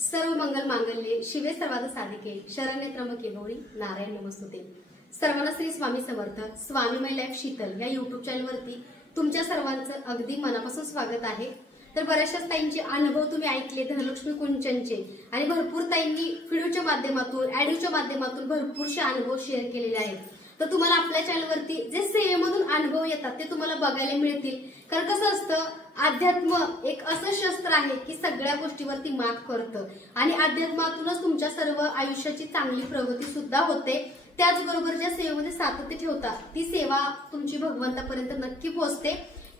सर्व मंगल मांगल्ये शिवे सर्वाद साधिके शरण्ये त्र्यंबके गौरी नारायण नमस्तुते। सर्वांना श्री स्वामी समर्थ स्वामी माय लाईफ शीतल या युट्यूब चॅनल वरती तुमच्या सर्वांचं अगदी मनापासून स्वागत आहे। तर बऱ्याचशा ताईंचे अनुभव तुम्ही ऐकले धनलक्ष्मी कुंचनचे आणि भरपूर ताईंनी व्हिडिओच्या माध्यमातून ऑडिओच्या माध्यमातून भरपूरसे अनुभव शेअर केलेले आहेत। तर तुम्हाला आपल्या चॅनल वरती जे सेवेमधून अनुभव येतात ते तुम्हाला बघायला मिळतील। कारण कसं असतं अध्यात्म एक असं शस्त्र आहे की सगळ्या गोष्टीवरती मात करतं आणि अध्यात्मातूनच तुमच्या सर्व आयुष्याची चांगली प्रगती सुद्धा होते। त्याचबरोबर ज्या सेवेमध्ये सातत्य ठेवता ती सेवा तुमची भगवंतापर्यंत नक्की पोहोचते।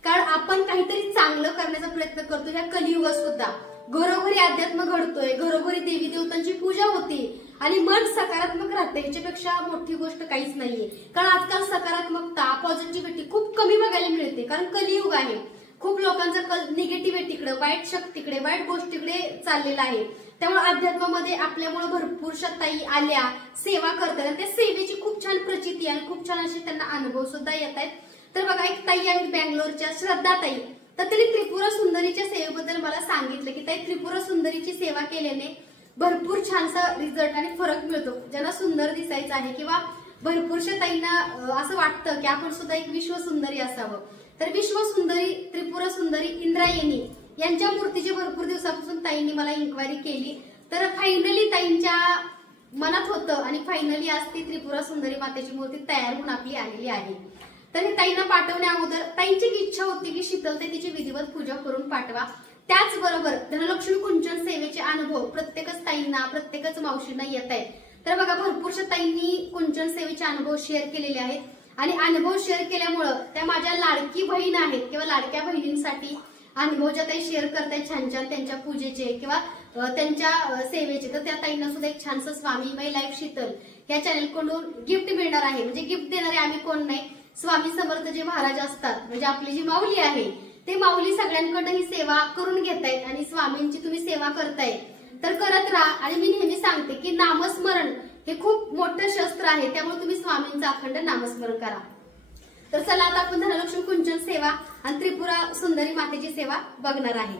कारण आपण काहीतरी चांगलं करण्याचा प्रयत्न करतो। या कलियुगात सुद्धा घरोघरी अध्यात्म घडतोय, घरोघरी देवी देवतांची पूजा होती आणि मन सकारात्मक राहते। याच्यापेक्षा मोठी गोष्ट काहीच नाहीये। कारण आजकाल सकारात्मकता पॉझिटिव्हिटी खूप कमी बघायला मिळते। कारण कलियुग आहे, खूप लोकांचा कल निगेटिव्हिटीकडे, वाईट शक्तीकडे, वाईट गोष्टीकडे चाललेला आहे। त्यामुळे अध्यात्मामध्ये आपल्यामुळे भरपूरशा ताई आल्या, सेवा करतात, त्या सेवेची खूप छान प्रचिती आणि खूप छान असे त्यांना अनुभव सुद्धा येत आहेत। तर बघा एक ताई आहेत बँगलोरच्या श्रद्धा ताई, तर त्यांनी त्रिपुरा सुंदरीच्या सेवेबद्दल मला सांगितलं की ताई त्रिपुरा सुंदरीची सेवा केल्याने भरपूर छानसा रिझल्ट आणि फरक मिळतो। ज्यांना सुंदर दिसायचं आहे किंवा भरपूरशा ताईंना असं वाटतं की आपण सुद्धा एक विश्व सुंदरी असावं, तर विश्व सुंदरी त्रिपुरा सुंदरी इंद्रायणी यांच्या मूर्तीची भरपूर दिवसापासून ताईंनी मला इन्क्वायरी केली। तर फायनली ताईंच्या मनात होतं आणि फायनली आज ती त्रिपुरा सुंदरी मातेची मूर्ती तयार होऊन आपली आलेली आहे। तर हे ताईंना पाठवण्या अगोदर ताईंची इच्छा होती की शीतलताई तिची विधिवत पूजा करून पाठवा। त्याचबरोबर धनलक्ष्मी कुंचन सेवेचे अनुभव प्रत्येकच ताईंना प्रत्येकच मावशींना येत आहेत। तर बघा भरपूरशा ताईंनी कुंचन सेवेचे अनुभव शेअर केलेले आहेत आणि अनुभव शेअर केल्यामुळे त्या माझ्या लाडकी बहीण आहेत किंवा लाडक्या बहिणींसाठी अनुभव ज्या ताई शेअर करतायत छान छान त्यांच्या पूजेचे किंवा त्यांच्या सेवेचे, तर त्या ताईंना सुद्धा एक छानसं स्वामी माय लाईफ शीतल या चॅनल कडून गिफ्ट मिळणार आहे। म्हणजे गिफ्ट देणारे आम्ही कोण नाही, स्वामी समर्थ जे महाराज असतात म्हणजे आपली जी माऊली आहे ते माऊली सगळ्यांकडे ही सेवा करून घेतायत आणि स्वामींची तुम्ही सेवा करताय तर करत राहा। आणि मी नेहमी सांगते की नामस्मरण हे खूप मोठं शस्त्र आहे, त्यामुळे तुम्ही स्वामींचं अखंड नामस्मरण करा। तर चला आता आपण धनलक्ष्मी कुंचन सेवा आणि त्रिपुरा सुंदरी मातेची सेवा बघणार आहे।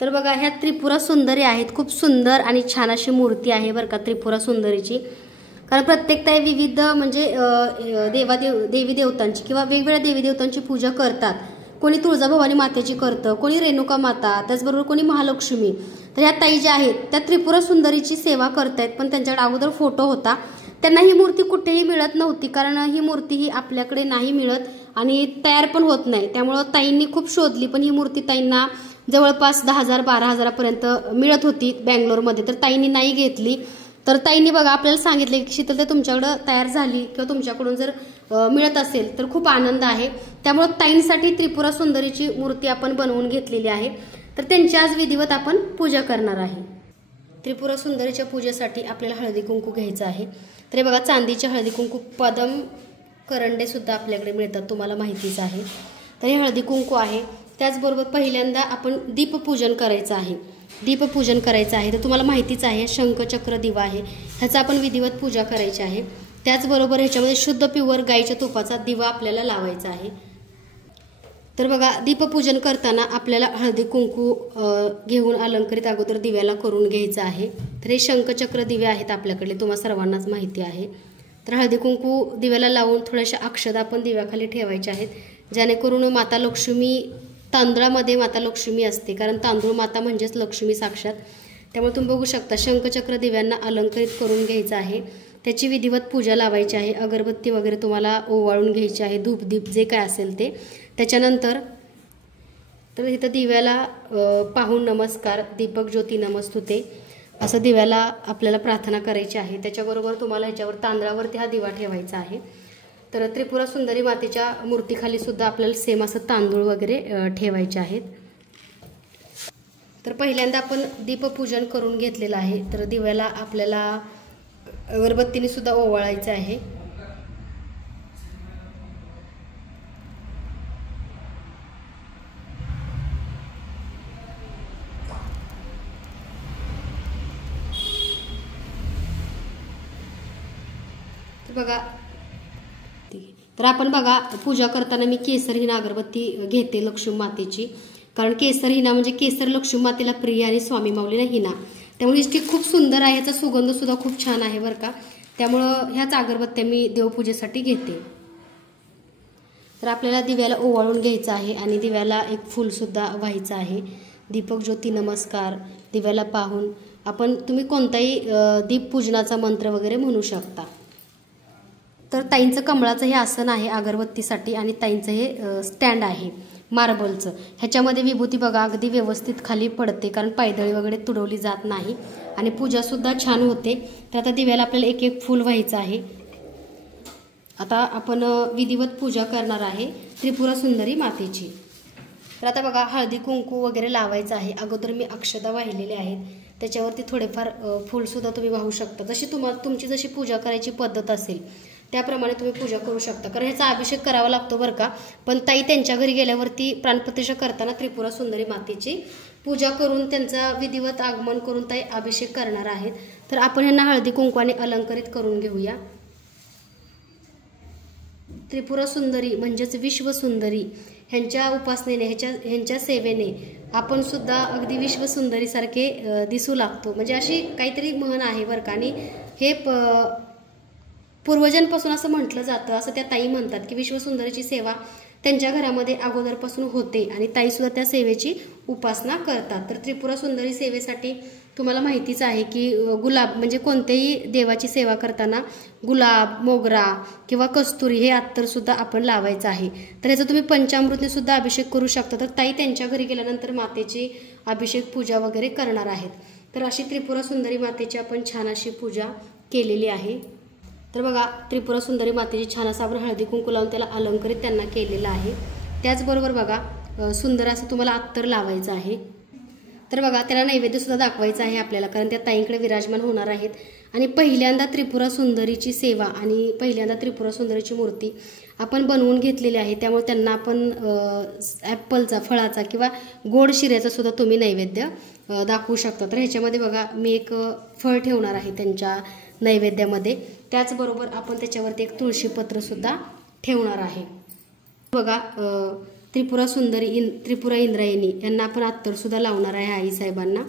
तर बघा ह्या त्रिपुरा सुंदरी आहेत, खूप सुंदर आणि छान अशी मूर्ती आहे बरं का त्रिपुरा सुंदरीची। कारण प्रत्येक ताई विविध म्हणजे देवी देवतांची किंवा वेगवेगळ्या देवी देवतांची पूजा करतात। कोणी तुळजाभवानी मातेची करतं, कोणी रेणुका माता, त्याचबरोबर कोणी महालक्ष्मी। तर ह्या ताई ज्या आहेत त्या त्रिपुरा सुंदरीची सेवा करतायत, पण त्यांच्याकडे अगोदर फोटो होता, त्यांना ही मूर्ती कुठेही मिळत नव्हती। कारण ही मूर्ती ही आपल्याकडे नाही मिळत आणि तयार पण होत नाही, त्यामुळे ताईंनी खूप शोधली, पण ही मूर्ती ताईंना जवळपास 10,000-12,000 पर्यंत मिळत होती बँगलोरमध्ये। तर ताईंनी नाही घेतली। तर ताईंनी बघा आपल्याला सांगितले की शीतलताई तुमच्याकडे तयार झाली किंवा तुमच्याकडून जर मिळत असेल तर खूप आनंद आहे। त्यामुळे ताईंसाठी त्रिपुरा सुंदरीची मूर्ती आपण बनवून घेतलेली आहे। तर त्यांची आज विधिवत आपण पूजा करणार आहे। त्रिपुरा सुंदरीच्या पूजेसाठी आपल्याला हळदी कुंकू घ्यायचं आहे। तर हे बघा चांदीचे हळदी कुंकू, पदम करंडे सुद्धा आपल्याकडे मिळतात, तुम्हाला माहितीच आहे। तर हे हळदी कुंकू आहे। त्याचबरोबर पहिल्यांदा आपण दीपपूजन करायचं आहे। दीपपूजन करायचं आहे तर तुम्हाला माहितीच आहे शंखचक्र दिवा आहे, ह्याचा आपण विधिवत पूजा करायची आहे। त्याचबरोबर ह्याच्यामध्ये शुद्ध प्युअर गाईच्या तुपाचा दिवा आपल्याला लावायचा आहे। तर बघा दीपपूजन करताना आपल्याला हळदी कुंकू घेऊन अलंकरित अगोदर दिव्याला करून घ्यायचं आहे। तर हे शंखचक्र दिवे आहेत आपल्याकडे, तुम्हाला सर्वांनाच माहिती आहे। तर हळदी कुंकू दिव्याला लावून थोड्याशा अक्षदा आपण दिव्याखाली ठेवायच्या आहेत, जेणेकरून माता लक्ष्मी, तांदळामध्ये माता लक्ष्मी असते, कारण तांदूळ माता म्हणजेच लक्ष्मी साक्षात। त्यामुळे तुम्ही बघू शकता शंखचक्र दिव्यांना अलंकरित करून घ्यायचं आहे, त्याची विधिवत पूजा लावायची आहे। अगरबत्ती वगैरे तुम्हाला ओवाळून घ्यायची आहे, धूप दीप जे काय असेल ते। त्याच्यानंतर तर इथं दिव्याला पाहून नमस्कार दीपक ज्योती नमस्तुते असं दिव्याला आपल्याला प्रार्थना करायची आहे। त्याच्याबरोबर तुम्हाला ह्याच्यावर तांदळावरती हा दिवा ठेवायचा आहे। तर त्रिपुरा सुंदरी मातेच्या मूर्तीखाली सुद्धा आपल्याला सेम असं तांदूळ वगैरे ठेवायचे आहेत। तर पहिल्यांदा आपण दीपपूजन करून घेतलेलं आहे। तर दिव्याला आपल्याला अगरबत्तीने सुद्धा ओवाळायचं आहे। तर बघा तर आपण बघा पूजा करताना मी केसर ही अगरबत्ती घेते लक्ष्मी मातेची। कारण केसर हिना म्हणजे केसर लक्ष्मी मातेला प्रिय आणि स्वामी माऊलीला हिना, त्यामुळे ही स्टिक खूप सुंदर आहे. याचा सुगंध सुद्धा खूप छान आहे बरं का. त्यामुळं ह्याच अगरबत्त्या मी देवपूजेसाठी घेते. तर आपल्याला दिव्याला ओवाळून घ्यायचं आहे आणि दिव्याला एक फूलसुद्धा व्हायचं आहे. दीपक ज्योती नमस्कार दिव्याला पाहून आपण तुम्ही कोणताही दीपपूजनाचा मंत्र वगैरे म्हणू शकता. तर ताईंचं कमळाचं हे आसन आहे अगरबत्तीसाठी आणि ताईंचं हे स्टँड आहे मार्बलचं. ह्याच्यामध्ये विभूती बघा अगदी व्यवस्थित खाली पडते, कारण पायदळी वगैरे तुडवली जात नाही आणि पूजासुद्धा छान होते. तर आता दिव्याला आपल्याला एक एक फूल व्हायचं आहे. आता आपण विधिवत पूजा करणार आहे त्रिपुरा सुंदरी मातेची. तर आता बघा हळदी कुंकू वगैरे लावायचं आहे. अगोदर मी अक्षता वाहिलेले आहेत, त्याच्यावरती थोडेफार फूलसुद्धा तुम्ही वाहू शकता. जशी तुमची जशी पूजा करायची पद्धत असेल त्याप्रमाणे तुम्ही पूजा करू शकता. कारण ह्याचा अभिषेक करावा लागतो बरं का. पण ताई त्यांच्या घरी गेल्यावरती प्राणप्रतिष्ठा करताना त्रिपुरा सुंदरी मातेची पूजा करून त्यांचा विधिवत आगमन करून ताई अभिषेक करणार आहेत. तर आपण ह्यांना हळदी कुंकवाने अलंकारित करून घेऊया. त्रिपुरा सुंदरी म्हणजेच विश्वसुंदरी ह्यांच्या उपासनेने ह्यांच्या सेवेने आपण सुद्धा अगदी विश्वसुंदरीसारखे दिसू लागतो. म्हणजे अशी काहीतरी म्हण आहे बरं का. आणि हे पूर्वजांपासून असं म्हटलं जातं, असं त्या ताई म्हणतात की विश्वसुंदरीची सेवा त्यांच्या घरामध्ये अगोदरपासून होते आणि ताईसुद्धा त्या सेवेची उपासना करतात. तर त्रिपुरा सुंदरी सेवेसाठी तुम्हाला माहितीच आहे की गुलाब म्हणजे कोणत्याही देवाची सेवा करताना गुलाब, मोगरा किंवा कस्तुरी हे अत्तरसुद्धा आपण लावायचं आहे. तर याचा तुम्ही पंचामृतने सुद्धा अभिषेक करू शकता. तर ताई त्यांच्या घरी गेल्यानंतर मातेची अभिषेक पूजा वगैरे करणार आहेत. तर अशी त्रिपुरा सुंदरी मातेची आपण छान अशी पूजा केलेली आहे. तर बघा त्रिपुरा सुंदरी मातेची छान असं आपण हळदी कुंकू लावून त्याला अलंकारित त्यांना केलेलं आहे. त्याचबरोबर बघा सुंदर असं तुम्हाला अत्तर लावायचं आहे. तर बघा त्याला नैवेद्यसुद्धा दाखवायचं आहे आपल्याला, कारण त्या ताईंकडे विराजमान होणार आहेत. आणि पहिल्यांदा त्रिपुरा सुंदरीची सेवा आणि पहिल्यांदा त्रिपुरा सुंदरीची मूर्ती आपण बनवून घेतलेली आहे. त्यामुळे त्यांना आपण ॲपलचा, फळाचा किंवा गोड शिऱ्याचा सुद्धा तुम्ही नैवेद्य दाखवू शकता. तर ह्याच्यामध्ये बघा मी एक फळ ठेवणार आहे त्यांच्या नैवेद्यामध्ये. त्याचबरोबर आपण त्याच्यावरती एक तुळशीपत्रसुद्धा ठेवणार आहे. बघा त्रिपुरा सुंदरी त्रिपुरा इंद्रायणी यांना आपण अत्तरसुद्धा लावणार आहे आईसाहेबांना.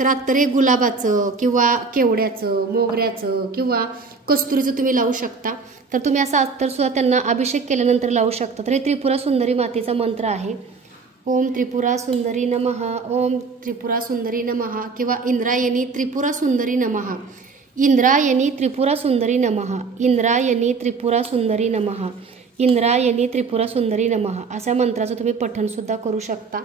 तर अत्तर हे गुलाबाचं किंवा केवड्याचं, मोगऱ्याचं किंवा कस्तुरीचं तुम्ही लावू शकता. तर तुम्ही असं अत्तरसुद्धा त्यांना अभिषेक केल्यानंतर लावू शकता. तर हे त्रिपुरा सुंदरी मातेचा मंत्र आहे. ओम त्रिपुरा सुंदरी नमः, ओम त्रिपुरा सुंदरी नमः किंवा इंद्रायणी त्रिपुरा सुंदरी नमः, इंद्रायणी त्रिपुरा सुंदरी नमः, इंद्रायणी त्रिपुरा सुंदरी नमः, इंद्रायणी त्रिपुरा सुंदरी नमः अशा मंत्राचं तुम्ही पठणसुद्धा करू शकता.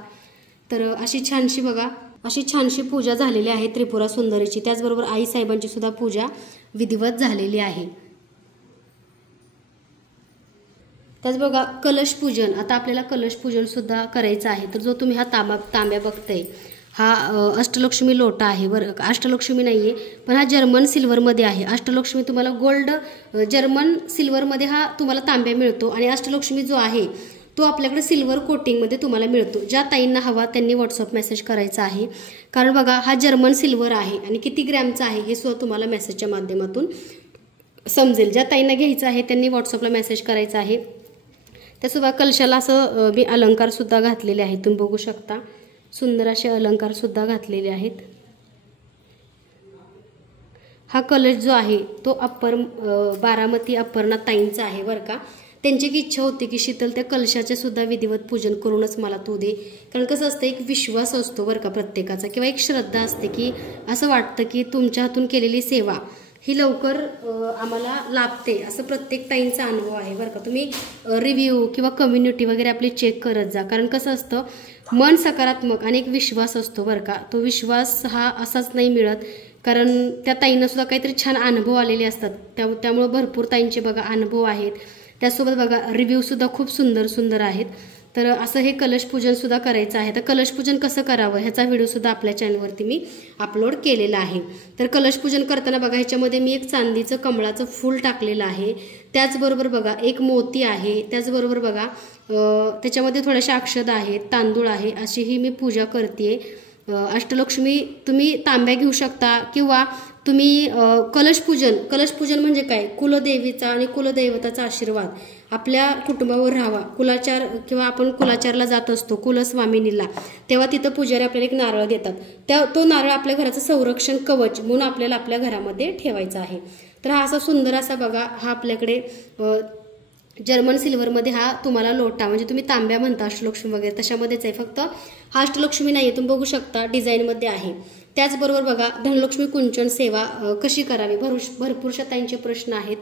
तर अशी छानशी बघा अशी छानशी पूजा झालेली आहे त्रिपुरा सुंदरीची. त्याचबरोबर आईसाहेबांची सुद्धा पूजा विधिवत झालेली आहे. त्याच बघा कलश पूजन. आता आपल्याला कलश पूजन सुद्धा करायचं आहे. तर जो तुम्ही हा तांब्या बघताय हा अष्टलक्ष्मी लोटा आहे बरं. अष्टलक्ष्मी नाहीये, पण हा जर्मन सिल्वरमध्ये आहे. अष्टलक्ष्मी तुम्हाला गोल्ड जर्मन सिल्वरमध्ये हा तुम्हाला तांब्या मिळतो आणि अष्टलक्ष्मी जो आहे तो आपल्याकडे सिल्वर कोटिंगमध्ये तुम्हाला मिळतो. ज्या ताईंना हवा त्यांनी व्हॉट्सअप मेसेज करायचा आहे. कारण बघा हा जर्मन सिल्वर आहे आणि किती ग्रॅमचा आहे हे सुद्धा तुम्हाला मेसेजच्या माध्यमातून समजेल. ज्या ताईंना घ्यायचं आहे त्यांनी व्हॉट्सअपला मेसेज करायचा आहे. त्यासोबत कलशाला असं मी अलंकारसुद्धा घातलेले आहेत. तुम्ही बघू शकता सुंदर असे अलंकारसुद्धा घातलेले आहेत. हा कलश जो आहे तो बारामती अपर्णा ताईंचा आहे बरं का. त्यांची एक इच्छा होती की शीतल त्या कलशाचे सुद्धा विधिवत पूजन करूनच मला तू दे. कारण कसं असतं एक विश्वास असतो बरं का प्रत्येकाचा, किंवा एक श्रद्धा असते की असं वाटतं की तुमच्या हातून केलेली सेवा ही लवकर आम्हाला लाभते, असं प्रत्येक ताईंचा अनुभव आहे बरं का. तुम्ही रिव्ह्यू किंवा कम्युनिटी वगैरे आपली चेक करत जा. कारण कसं असतं मन सकारात्मक आणि एक विश्वास असतो बरं का. तो विश्वास हा असाच नाही मिळत, कारण त्या ताईंना सुद्धा काहीतरी छान अनुभव आलेले असतात. त्यामुळे भरपूर ताईंचे बघा अनुभव आहेत. त्यासोबत बघा रिव्ह्यू सुद्धा खूप सुंदर सुंदर आहेत. तर असं हे कलश पूजन सुद्धा करायचं आहे. तर कलश पूजन कसं करावं ह्याचा व्हिडिओ सुद्धा आपल्या चॅनलवरती मी अपलोड केलेला आहे. तर कलश पूजन करताना बघा ह्याच्यामध्ये मी एक चांदीचं कमळाचं फूल टाकलेलं आहे. त्याचबरोबर बघा एक मोती आहे. त्याचबरोबर बघा त्याच्यामध्ये थोड्याशा अक्षता आहेत, तांदूळ आहे. अशी ही मी पूजा करते. अष्टलक्ष्मी तुम्ही तांब्या घेऊ शकता किंवा तुम्ही कलश पूजन म्हणजे काय, कुलदेवीचा आणि कुलदैवताचा आशीर्वाद आपल्या कुटुंबावर राहावा, कुलाचार किंवा आपण कुलाचारला जात असतो कुलस्वामिनीला, तेव्हा तिथं पुजारी आपल्याला एक नारळ देतात, तो नारळ आपल्या घराचं संरक्षण कवच म्हणून आपल्याला आपल्या घरामध्ये ठेवायचा आहे. तर हा असा सुंदर असा बघा, हा आपल्याकडे जर्मन सिल्वरमध्ये हा तुम्हाला लोटा, म्हणजे तुम्ही तांब्या म्हणता अष्टलक्ष्मी वगैरे तशामध्येच आहे, फक्त हा अष्टलक्ष्मी नाहीये, तुम्ही बघू शकता डिझाईनमध्ये आहे. त्याचबरोबर बघा धनलक्ष्मी कुंचन सेवा कशी करावी, भरपूरशा त्यांचे प्रश्न आहेत.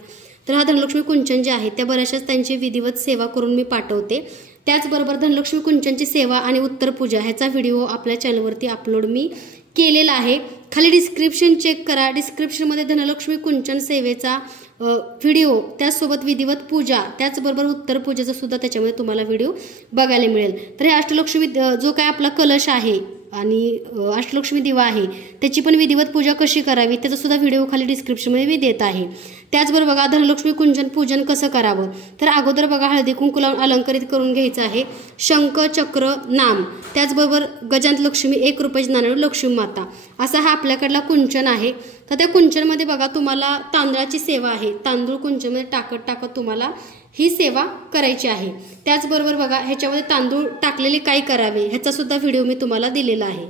तर हा धनलक्ष्मी कुंचन जे आहे त्या बऱ्याचशाच त्यांची विधिवत सेवा करून मी पाठवते. त्याचबरोबर धनलक्ष्मी कुंचनची सेवा आणि उत्तर पूजा ह्याचा व्हिडिओ आपल्या चॅनलवरती अपलोड मी केलेला आहे. खाली डिस्क्रिप्शन चेक करा, डिस्क्रिप्शनमध्ये धनलक्ष्मी कुंचन सेवेचा व्हिडिओ, त्याचसोबत विधिवत पूजा, त्याचबरोबर उत्तर पूजेचा सुद्धा त्याच्यामध्ये तुम्हाला व्हिडिओ बघायला मिळेल. तर हे अष्टलक्ष्मी जो काय आपला कलश आहे आणि अष्टलक्ष्मी दिवा आहे त्याची पण विधिवत पूजा कशी करावी त्याचा सुद्धा व्हिडिओ खाली डिस्क्रिप्शनमध्ये मी देत आहे. त्याचबरोबर बघा धनलक्ष्मी कुंचन पूजन कसं करावं, तर अगोदर बघा हळदी कुंकू लावून अलंकारित करून घ्यायचं आहे, शंख चक्र नाम, त्याचबरोबर गजांत लक्ष्मी 1 रुपयाची नाणं लक्ष्मी माता, असा हा आपल्याकडला कुंचन आहे. तर त्या कुंचनमध्ये बघा तुम्हाला तांदळाची सेवा आहे, तांदूळ कुंचनमध्ये टाकत तुम्हाला ही सेवा करायची आहे. त्याचबरोबर बघा ह्याच्यामध्ये तांदूळ टाकलेले काय करावे ह्याचा सुद्धा व्हिडिओ मी तुम्हाला दिलेला आहे.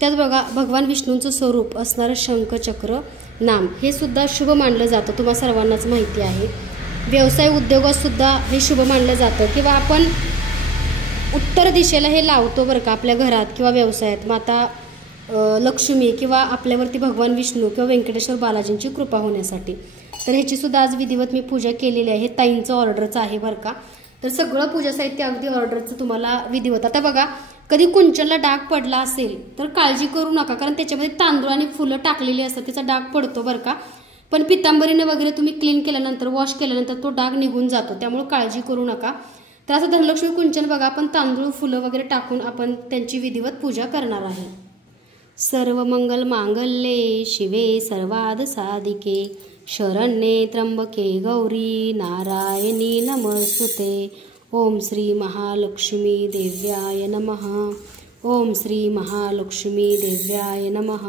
त्यात बघा भगवान विष्णूंचं स्वरूप असणारं शंख चक्र नाम हे सुद्धा शुभ मानलं जातं, तुम्हाला सर्वांनाच माहिती आहे. व्यवसाय उद्योगात सुद्धा हे शुभ मानलं जातं, किंवा आपण उत्तर दिशेला हे लावतो बरं का आपल्या घरात किंवा व्यवसायात, माता लक्ष्मी किंवा आपल्यावरती भगवान विष्णू किंवा व्यंकटेश्वर बालाजींची कृपा होण्यासाठी. तर ह्याची सुद्धा आज विधिवत मी पूजा केलेली आहे, ताईंचं ऑर्डरचं आहे बरं का. तर सगळं पूजा साहित्य अगदी ऑर्डरचं तुम्हाला विधिवत. आता बघा कधी कुंचनला डाग पडला असेल तर काळजी करू नका, कारण त्याच्यामध्ये तांदूळ आणि फुलं टाकलेली असतात, त्याचा डाग पडतो बरं का. पण पितांबरीने वगैरे तुम्ही क्लीन केल्यानंतर, वॉश केल्यानंतर तो डाग निघून जातो, त्यामुळे काळजी करू नका. तर असं धनलक्ष्मी कुंचन बघा आपण तांदूळ फुलं वगैरे टाकून आपण त्यांची विधिवत पूजा करणार आहे. सर्व मंगल मांगल्ये शिवे सर्वाद साधिके शरण्ये त्र्यंबके गौरी नारायणी नमस्तुते. ओम श्री महालक्ष्मी देव्याय नमः. ओम श्री महालक्ष्मी देव्याय नमः.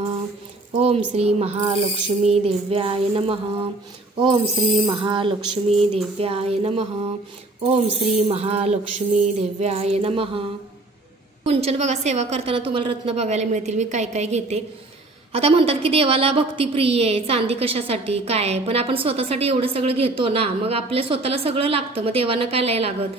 ओम श्री महालक्ष्मी देव्याय नमः. ओम श्री महालक्ष्मी देव्याय नमः. ओम श्री महालक्ष्मी देव्याय नमः. कुंचन बघा सेवा करताना तुम्हाला रत्न बघायला मिळतील मी काय काय घेते. आता म्हणतात की देवाला भक्ती प्रिय आहे, चांदी कशासाठी काय आहे, पण आपण स्वतःसाठी एवढं सगळं घेतो ना, मग आपल्या स्वतःला सगळं लागतं, मग देवांना काय नाही लागत.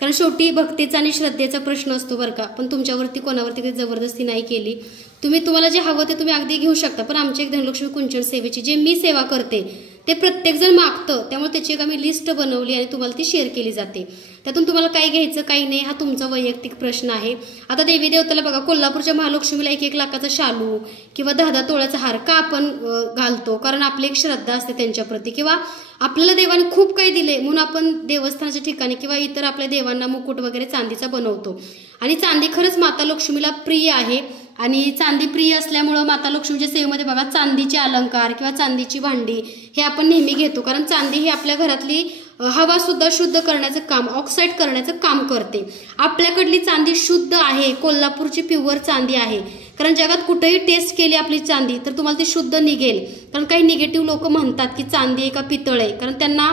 कारण शेवटी भक्तीचा आणि श्रद्धेचा प्रश्न असतो बरं का. पण तुमच्यावरती कोणावरती काही जबरदस्ती नाही केली, तुम्हाला जे हवं ते तुम्ही अगदी घेऊ शकता. पण आमची एक धनलक्ष्मी कुंचन सेवेची जे मी सेवा करते ते प्रत्येकजण मागतं, त्यामुळे त्याची एक आम्ही लिस्ट बनवली आणि तुम्हाला ती शेअर केली जाते. त्यातून तुम्हाला काय घ्यायचं काही नाही हा तुमचा वैयक्तिक प्रश्न आहे. आता देवी देवताला बघा कोल्हापूरच्या महालक्ष्मीला 1-1 लाखाचा शालू किंवा 10-10 तोळ्याचा हार का आपण घालतो, कारण आपली एक श्रद्धा असते त्यांच्याप्रती, किंवा आपल्याला देवाने खूप काही दिले म्हणून आपण देवस्थानाच्या ठिकाणी किंवा इतर आपल्या देवांना मुकुट वगैरे चांदीचा बनवतो. आणि चांदी खरंच माता लक्ष्मीला प्रिय आहे, आणि चांदी प्रिय असल्यामुळं माता लक्ष्मीच्या सेवेमध्ये बघा चांदीचे अलंकार किंवा चांदीची भांडी हे आपण नेहमी घेतो, कारण चांदी ही आपल्या घरातली हवा सुद्धा शुद्ध करण्याचं काम, ऑक्साईड करण्याचं काम करते. आपल्याकडली चांदी शुद्ध आहे, कोल्हापूरची प्युअर चांदी आहे. कारण जगात कुठेही टेस्ट केली आपली चांदी तर तुम्हाला ती शुद्ध निघेल. कारण काही निगेटिव्ह लोक म्हणतात की चांदी आहे का पितळ आहे, कारण त्यांना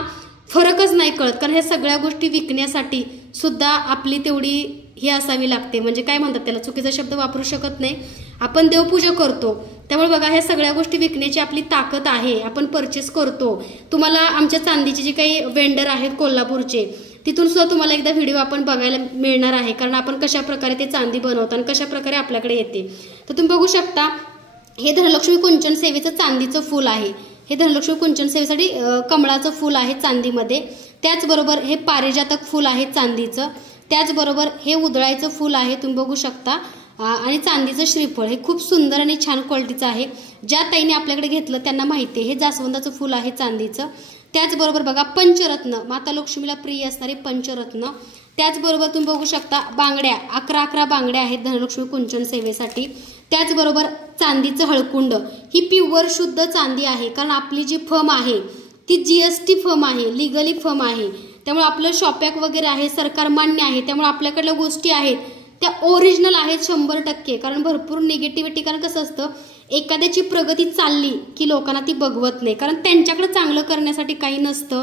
फरकच नाही कळत. कारण ह्या सगळ्या गोष्टी विकण्यासाठी सुद्धा आपली तेवढी ही असावी लागते, म्हणजे काय म्हणतात त्याला, चुकीचा शब्द वापरू शकत नाही, आपण देवपूजा करतो. त्यामुळे बघा ह्या सगळ्या गोष्टी विकण्याची आपली ताकद आहे, आपण परचेस करतो. तुम्हाला आमच्या चांदीचे जे काही वेंडर आहेत कोल्हापूरचे तिथून सुद्धा तुम्हाला एकदा व्हिडिओ आपण बघायला मिळणार आहे, कारण आपण कशा प्रकारे ते चांदी बनवतो आणि कशा प्रकारे आपल्याकडे येते. तर तुम्ही बघू शकता हे धनलक्ष्मी कुंचन सेवेचं चांदीचं फूल आहे. हे धनलक्ष्मी कुंचन सेवेसाठी कमळाचं फूल आहे चांदीमध्ये. त्याचबरोबर हे पारिजातक फूल आहे चांदीचं. त्याचबरोबर हे उधळायचं फूल आहे तुम्ही बघू शकता, आणि चांदीचं श्रीफळ हे खूप सुंदर आणि छान क्वालिटीचं आहे. ज्या ताईने आपल्याकडे घेतलं त्यांना माहिती आहे. हे जास्वंदाचं फूल आहे चांदीचं. त्याचबरोबर बघा पंचरत्न, माता लक्ष्मीला प्रिय असणारे पंचरत्न. त्याचबरोबर तुम्ही बघू शकता बांगड्या, 11 बांगड्या आहेत धनलक्ष्मी कुंचन सेवेसाठी. त्याचबरोबर चांदीचं हळकुंड, ही प्युअर शुद्ध चांदी आहे, कारण आपली जी फर्म आहे ती GST फर्म आहे, लिगली फर्म आहे. त्यामुळे आपलं शॉपॅक वगैरे आहे, सरकार मान्य आहे. त्यामुळे आपल्याकडल्या गोष्टी आहेत त्या ओरिजिनल आहेत 100%. कारण भरपूर निगेटिव्हिटी, कारण कसं असतं एखाद्याची प्रगती चालली की लोकांना ती बघवत नाही, कारण त्यांच्याकडे चांगलं करण्यासाठी काही नसतं,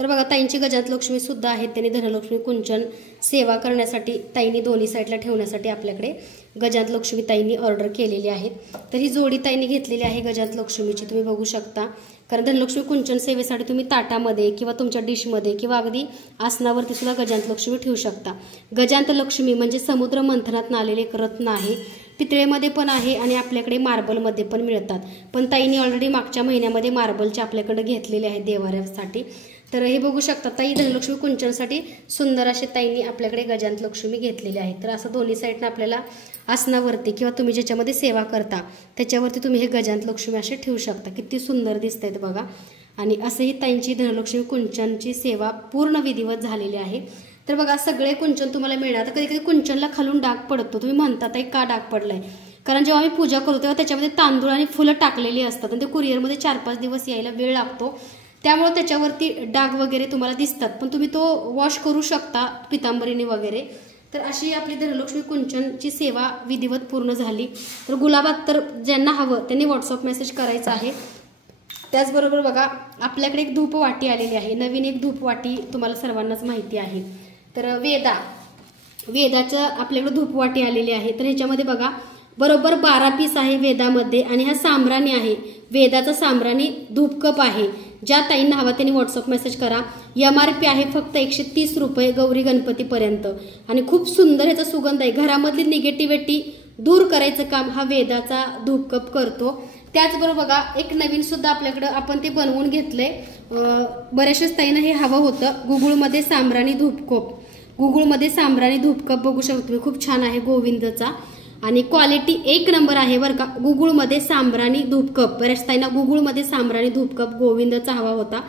तर बघा ताईंची गजात लक्ष्मी सुद्धा आहेत, त्यांनी धनलक्ष्मी कुंचन सेवा करण्यासाठी ताईंनी दोन्ही साईडला ठेवण्यासाठी आपल्याकडे गजात लक्ष्मी ताईंनी ऑर्डर केलेली आहेत. तर ही जोडी ताईंनी घेतलेली आहे गजात लक्ष्मीची, तुम्ही बघू शकता. कारण धनलक्ष्मी कुंचन सेवेसाठी तुम्ही ताटामध्ये किंवा तुमच्या डिशमध्ये किंवा अगदी आसनावरती सुद्धा गजांत लक्ष्मी ठेवू शकता. गजांत लक्ष्मी म्हणजे समुद्र मंथनात आलेले एक रत्न आहे. पितळेमध्ये पण आहे आणि आपल्याकडे मार्बलमध्ये पण मिळतात. पण ताईंनी ऑलरेडी मागच्या महिन्यामध्ये मार्बलचे आपल्याकडे घेतलेले आहेत देवाऱ्यासाठी. तर हे बघू शकता ताई धनलक्ष्मी कुंचनसाठी सुंदर असे ताईंनी आपल्याकडे गजांत लक्ष्मी घेतलेले आहेत. तर असं दोन्ही साईडनं आपल्याला आसनावरती किंवा तुम्ही ज्याच्यामध्ये सेवा करता त्याच्यावरती तुम्ही हे गजांत लक्ष्मी असे ठेवू शकता. किती सुंदर दिसत आहेत बघा. आणि असंही ताईंची धनलक्ष्मी कुंचनची सेवा पूर्ण विधिवत झालेली आहे. तर बघा सगळे कुंचन तुम्हाला मिळणार. तर कधी कधी कुंचनला खालून डाग पडतो, तुम्ही म्हणता ताई का डाग पडलाय, कारण जेव्हा आम्ही पूजा करतो तेव्हा त्याच्यामध्ये तांदूळ आणि फुलं टाकलेली असतात आणि ते कुरिअरमध्ये 4-5 दिवस यायला वेळ लागतो, त्यामुळे त्याच्यावरती डाग वगैरे तुम्हाला दिसतात. पण तुम्ही तो वॉश करू शकता पितांबरीने वगैरे. तर अशी आपली धनलक्ष्मी कुंचनची सेवा विधिवत पूर्ण झाली. तर गुलाबात तर ज्यांना हवं त्यांनी व्हॉट्सअप मेसेज करायचा आहे. त्याचबरोबर बघा आपल्याकडे एक धूपवाटी आलेली आहे, नवीन एक धूपवाटी तुम्हाला सर्वांनाच माहिती आहे. तर वेदाचं आपल्याकडे धूपवाटी आलेली आहे. तर ह्याच्यामध्ये बघा बरोबर 12 पीस आहे वेदामध्ये आणि हा साम्राणी आहे, वेदाचा साम्राणी धूपकप आहे. ज्या ताईंना हवा त्यांनी व्हॉट्सअप मेसेज करा. MRP आहे फक्त 130 रुपये गौरी गणपतीपर्यंत आणि खूप सुंदर ह्याचा सुगंध आहे. घरामधली निगेटिव्हिटी दूर करायचं काम हा वेदाचा धूपकप करतो. त्याचबरोबर बघा एक नवीन सुद्धा आपल्याकडे आपण ते बनवून घेतलंय. बऱ्याचशाच ताईंना हे हवं होतं. गुगुळमध्ये साम्राणी धूपकप, गुगुळमध्ये साम्राणी धूपकप बघू शकतो तुम्ही, खूप छान आहे गोविंदचा आणि क्वालिटी 1 नंबर आहे बरं का. गुगुळमध्ये साम्राणी धूपकप, बऱ्याच ताईंना गुगुळमध्ये साम्राणी धूपकप गोविंदचा हवा होता,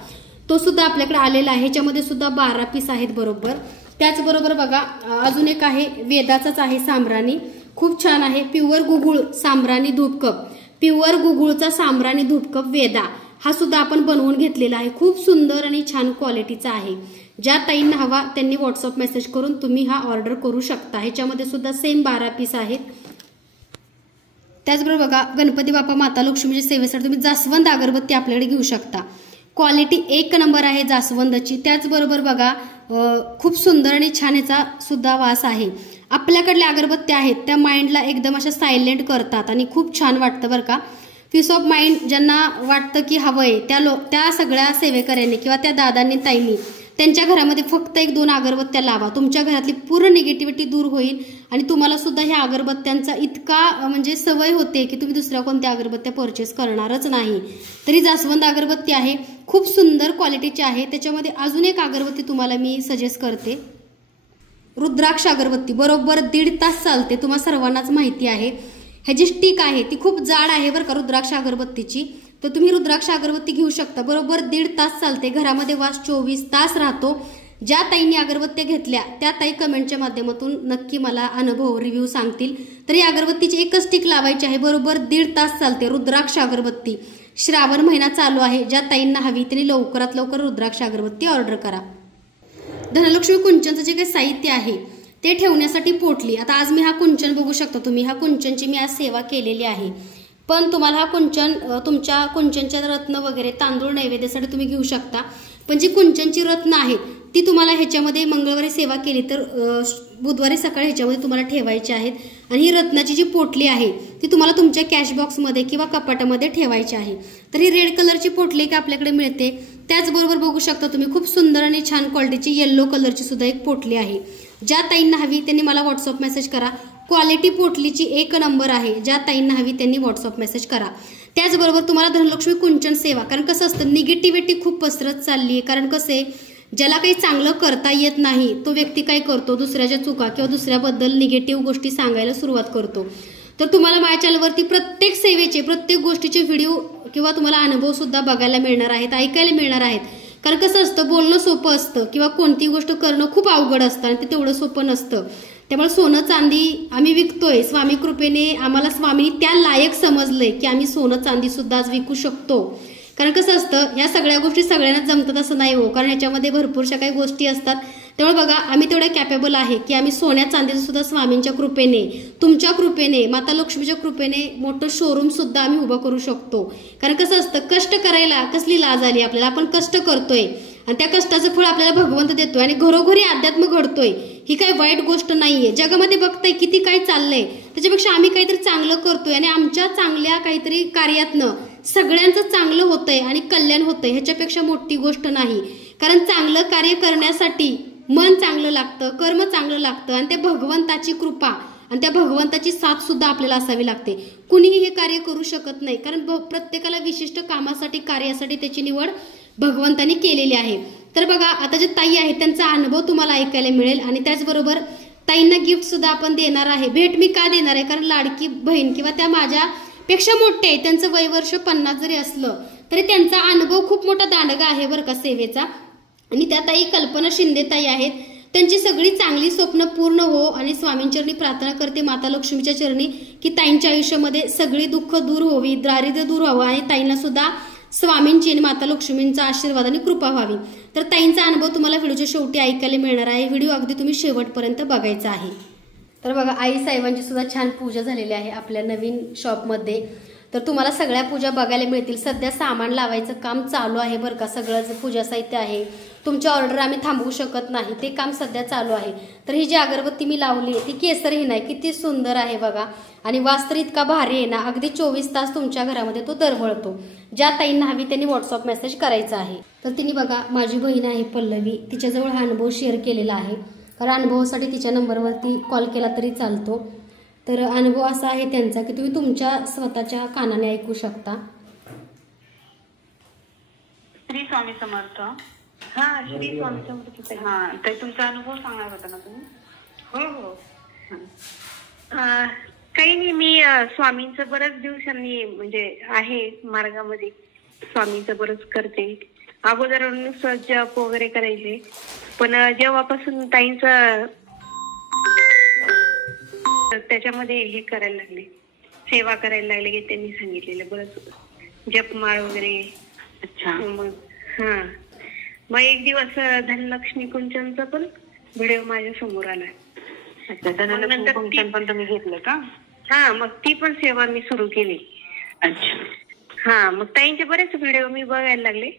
तो सुद्धा आपल्याकडे आलेला आहे. ह्याच्यामध्ये सुद्धा 12 पीस आहेत बरोबर. त्याचबरोबर बघा अजून एक आहे वेदाचाच आहे साम्राणी, खूप छान आहे. प्युअर गुगुळ साम्राणी धूपकप, प्युअर गुगुळचा साम्राणी धूपकप वेदा हा सुद्धा आपण बनवून घेतलेला आहे. खूप सुंदर आणि छान क्वालिटीचा आहे. ज्या ताईंना हवा त्यांनी व्हॉट्सअप मेसेज करून तुम्ही हा ऑर्डर करू शकता. ह्याच्यामध्ये सुद्धा सेम 12 पीस आहेत. त्याचबरोबर बघा गणपती बाप्पा माता लक्ष्मीच्या सेवेसाठी तुम्ही जास्वंद अगरबत्ती आपल्याकडे घेऊ शकता. क्वालिटी 1 नंबर आहे जास्वंदाची. त्याचबरोबर बघा खूप सुंदर आणि छान याचा सुद्धा वास आहे. आपल्याकडल्या अगरबत्त्या आहेत त्या माइंडला एकदम अशा सायलेंट करतात आणि खूप छान वाटतं बरं का. पीस ऑफ माइंड ज्यांना वाटतं की हवंय त्या सगळ्या सेवेकऱ्यांनी किंवा त्या दादांनी ताईंनी त्यांच्या घरामध्ये फक्त 1-2 अगरबत्त्या लावा. तुमच्या घरातली पूर्ण निगेटिव्हिटी दूर होईल आणि तुम्हाला सुद्धा ह्या अगरबत्त्यांचा इतका म्हणजे सवय होते की तुम्ही दुसऱ्या कोणत्या अगरबत्त्या परचेस करणारच नाही. तरी जास्वंद अगरबत्ती आहे, खूप सुंदर क्वालिटीची आहे. त्याच्यामध्ये अजून एक अगरबत्ती तुम्हाला मी सजेस्ट करते, रुद्राक्ष अगरबत्ती. बरोबर 1.5 तास चालते, तुम्हाला सर्वांनाच माहिती आहे. ह्याची स्टिक आहे ती खूप जाड आहे बरं का रुद्राक्ष अगरबत्तीची. तर तुम्ही रुद्राक्ष अगरबत्ती घेऊ शकता. बरोबर 1.5 तास चालते, घरामध्ये वास 24 तास राहतो. ज्या ताईंनी अगरबत्त्या घेतल्या त्या ताई कमेंटच्या माध्यमातून नक्की मला अनुभव रिव्ह्यू सांगतील. तर या अगरबत्तीची एकच स्टिक लावायची आहे, बरोबर 1.5 तास चालते. रुद्राक्ष अगरबत्ती, श्रावण महिना चालू आहे, ज्या ताईंना हवी त्यांनी लवकरात लवकर रुद्राक्ष अगरबत्ती ऑर्डर करा. धनलक्ष्मी कुंचनचं जे काही साहित्य आहे ते ठेवण्यासाठी पोटली. आता आज मी हा कुंचन बघू शकता तुम्ही, हा कुंचनची मी आज सेवा केलेली आहे. पण तुम्हाला हा कुंचन तुमच्या कुंचनच्या रत्न वगैरे तांदूळ नैवेद्यासाठी तुम्ही घेऊ शकता. पण जी कुंचनची रत्न आहेत ती तुम्हाला ह्याच्यामध्ये मंगळवारी सेवा केली तर बुधवारी सकाळी ह्याच्यामध्ये तुम्हाला ठेवायची आहेत. आणि ही रत्नाची जी पोटली आहे ती तुम्हाला तुमच्या कॅश बॉक्समध्ये किंवा कपाटामध्ये ठेवायची आहे. तर ही रेड कलरची पोटली का आपल्याकडे मिळते. त्याचबरोबर बघू शकता तुम्ही खूप सुंदर आणि छान क्वालिटीची येल्लो कलरची सुद्धा एक पोटली आहे. ज्या ताईंना हवी त्यांनी मला व्हॉट्सअप मेसेज करा. क्वालिटी पोटलीची 1 नंबर आहे. ज्या ताईंना हवी त्यांनी व्हॉट्सअप मेसेज करा. त्याचबरोबर तुम्हाला धनलक्ष्मी कुंचन सेवा, कारण कसं असतं निगेटिव्हिटी खूप पसरत चालली आहे. कारण कसं आहे ज्याला काही चांगलं करता येत नाही तो व्यक्ती काय करतो दुसऱ्याच्या चुका किंवा दुसऱ्याबद्दल निगेटिव्ह गोष्टी सांगायला सुरुवात करतो. तर तुम्हाला माझ्या चॅनलवरती प्रत्येक सेवेचे प्रत्येक गोष्टीचे व्हिडिओ किंवा तुम्हाला अनुभव सुद्धा बघायला मिळणार आहेत, ऐकायला मिळणार आहेत. कारण कसं असतं बोलणं सोपं असतं किंवा कोणती गोष्ट करणं खूप अवघड असतं आणि ते तेवढं सोपं नसतं. त्यामुळे सोनं चांदी आम्ही विकतोय स्वामी कृपेने, आम्हाला स्वामींनी त्या लायक समजलंय की आम्ही सोनं चांदी सुद्धा आज विकू शकतो. कारण कसं असतं ह्या सगळ्या गोष्टी सगळ्यांना जमतात असं नाही हो, कारण ह्याच्यामध्ये भरपूरशा काही गोष्टी असतात. त्यामुळे बघा आम्ही तेवढे कॅपेबल आहे की आम्ही सोन्या चांदीचं सुद्धा स्वामींच्या कृपेने, तुमच्या कृपेने, माता लक्ष्मीच्या कृपेने मोठं शोरूम सुद्धा आम्ही उभं करू शकतो. कारण कसं असतं कष्ट करायला कसली लाज आली आपल्याला, आपण कष्ट करतोय आणि त्या कष्टाचं फळ आपल्याला भगवंत देतोय आणि घरोघरी अध्यात्म घडतोय, ही काही वाईट गोष्ट नाहीये. जगामध्ये बघताय किती काय चाललंय, त्याच्यापेक्षा आम्ही काहीतरी चांगलं करतोय आणि आमच्या चांगल्या काहीतरी कार्यातनं सगळ्यांचं चांगलं होतंय आणि कल्याण होतंय, ह्याच्यापेक्षा मोठी गोष्ट नाही. कारण चांगलं कार्य करण्यासाठी मन चांगलं लागतं, कर्म चांगलं लागतं आणि त्या भगवंताची कृपा आणि त्या भगवंताची साथ सुद्धा आपल्याला असावी लागते. कुणीही हे कार्य करू शकत नाही, कारण प्रत्येकाला विशिष्ट कामासाठी कार्यासाठी त्याची निवड भगवंतानी केलेली आहे. तर बघा, आता जे ताई आहेत त्यांचा अनुभव तुम्हाला ऐकायला मिळेल आणि त्याचबरोबर ताईंना गिफ्ट सुद्धा आपण देणार आहे. भेट मी का देणार आहे, कारण लाडकी बहीण किंवा त्या माझ्यापेक्षा मोठे आहे, त्यांचं वयवर्ष 50 जरी असलं तरी त्यांचा अनुभव खूप मोठा दांडगा आहे बरं का सेवेचा. आणि त्या ताई कल्पना शिंदे ताई आहेत. त्यांची सगळी चांगली स्वप्न पूर्ण हो आणि स्वामींचरणी प्रार्थना करते माता लक्ष्मीच्या चरणी की ताईंच्या आयुष्यामध्ये सगळी दुःख दूर होवी, दारिद्र्य दूर व्हावं आणि ताईंना सुद्धा स्वामींची आणि माता लक्ष्मींचा आशीर्वाद आणि कृपा व्हावी. तर ताईंचा अनुभव तुम्हाला व्हिडिओच्या शेवटी ऐकायला मिळणार आहे. व्हिडिओ अगदी तुम्ही शेवटपर्यंत बघायचा आहे. तर बघा, आई साहेबांची सुद्धा छान पूजा झालेली आहे आपल्या नवीन शॉपमध्ये. तर तुम्हाला सगळ्या पूजा बघायला मिळतील. सध्या सामान लावायचं काम चालू आहे बरं का. सगळं जे पूजा साहित्य आहे, तुमची ऑर्डर आम्ही थांबवू शकत नाही, ते काम सध्या चालू आहे. तर ही जी अगरबत्ती मी लावली ती केसरही नाही, किती सुंदर आहे बघा आणि वास तर इतका भारी आहे ना, अगदी 24 तास तुमच्या घरामध्ये तो दरवळतो. ज्या ताईंना हवी त्यांनी व्हॉट्सअप मेसेज करायचा आहे. तर तिने बघा, माझी बहीण आहे पल्लवी, तिच्याजवळ हा अनुभव शेअर केलेला आहे. कारण अनुभवासाठी तिच्या नंबरवरती कॉल केला तरी चालतो. तर अनुभव असा आहे त्यांचा की तुम्ही तुमच्या स्वतःच्या कानाने ऐकू शकता. श्री स्वामी समर्थ. हा, श्री स्वामी समर्थ. हा, तर तुमचा अनुभव सांगणार होता ना तुम्ही? हो हो. काही नाही, मी स्वामींचं बऱ्याच दिवसांनी म्हणजे आहे मार्गामध्ये, स्वामींचं बरंच करते. अगोदर जप वगैरे करायचे, पण जेव्हापासून ताईंचं त्याच्यामध्ये हे करायला लागले, सेवा करायला लागले की त्यांनी सांगितलेलं बरंच जपमाळ वगैरे. अच्छा. मग एक दिवस धनलक्ष्मी कुंचनचा पण व्हिडिओ माझ्या समोर आला. धनलक्ष्मी कुंचन पण तुम्ही घेतलं का? हा, मग ती पण सेवा मी सुरू केली. अच्छा. हा, मग ताईंचे बरेच व्हिडिओ मी बघायला लागले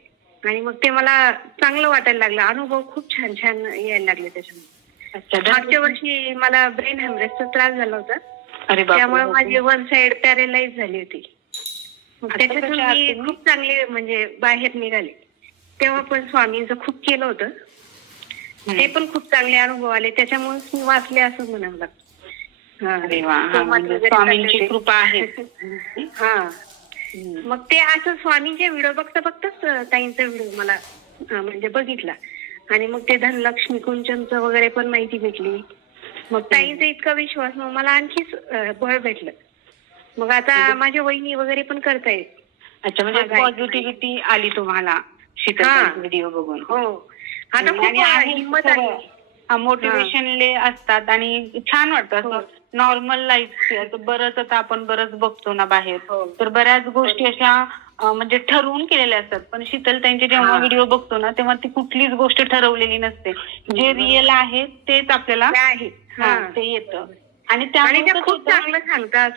आणि मग ते मला चांगलं वाटायला लागलं. अनुभव खूप छान छान यायला लागले त्याच्यामध्ये. मागच्या वर्षी मला ब्रेन हॅमरेजचा त्रास झाला होता. त्यामुळे माझी वन साइड पॅरेलाइज झाली होती. त्याच्यातून मी खूप चांगले म्हणजे बाहेर निघाले. तेव्हा पण स्वामींचं खूप केलं होतं, ते पण खूप चांगले अनुभव आले. त्याच्यामुळे मी वाचले असं म्हणावं लागतं. स्वामींची कृपा आहे. हा, मग ते असं स्वामींचे व्हिडिओ बघता बघताच ताईंचा व्हिडिओ मला म्हणजे बघितला आणि मग ते धनलक्ष्मी कुंचनचं वगैरे पण माहिती भेटली. मग ताईंचा इतका विश्वास, मग मला आणखीच बळ भेटलं. मग आता माझ्या वहिनी वगैरे पण करतायत. अच्छा, म्हणजे पॉझिटिव्हिटी आली तुम्हाला शीतल व्हिडिओ बघून? हो, आता खूप हिंमत आली. मोटिवेशनले असतात आणि छान वाटतं असं नॉर्मल लाईफ. बरंच आता आपण बरंच बघतो ना बाहेर, तर बऱ्याच गोष्टी अशा म्हणजे ठरवून केलेल्या असतात. पण शीतल त्यांचे जेव्हा व्हिडिओ बघतो ना, तेव्हा ती कुठलीच गोष्ट ठरवलेली नसते. जे रिअल आहे तेच आपल्याला ते येतं आणि त्यामुळे खूप चांगलं सांगतात,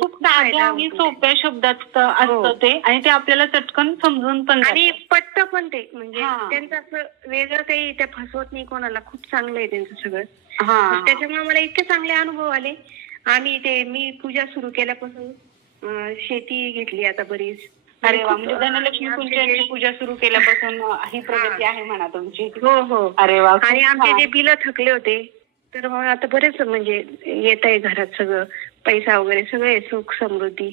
खूप साध्या आणि सोप्या शब्दात असतं ते आणि ते आपल्याला चटकन समजून पण आणि पटतं पण ते. म्हणजे त्यांचं असं वेगळं काही त्या फसवत नाही कोणाला. खूप चांगलं आहे त्यांचं सगळं. त्याच्यामुळे मला इतके चांगले अनुभव आले. मी पूजा सुरू केल्यापासून शेती घेतली आता बरीच. अरे वा, म्हणजे धनलक्ष्मी कुंचनची पूजा सुरू केल्यापासून ही प्रगती आहे म्हणा तुमची. हो हो. अरे वा. आणि आमचे जे बिल थकले होते, तर मग आता बरेच म्हणजे येत आहे घरात सगळं, पैसा वगैरे सगळे, सुख समृद्धी.